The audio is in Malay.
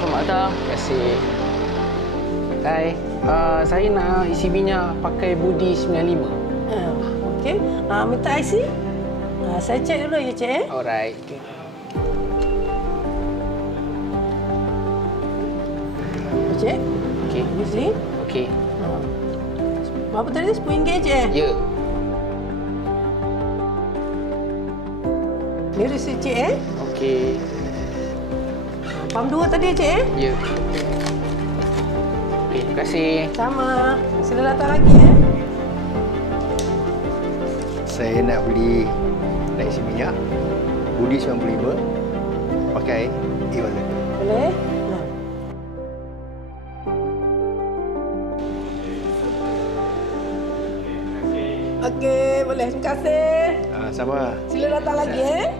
selamat datang. Terima kasih. Hai, saya nak isi minyak pakai Budi 95. Okey. Minta IC? Saya cek dulu ya, Cik. Alright. Cik. Okey. IC. Okey. Berapa tadi? RM10, Cik? Ya. Ni resit Cik, Okey. Pam 2 tadi, Cik, Ya. Okey, terima kasih. Sama. Sila datang lagi, Saya nak beli isi minyak Budi 95 pakai e-wallet. Boleh? Okey, boleh. Terima kasih. Sama. Sila datang lagi,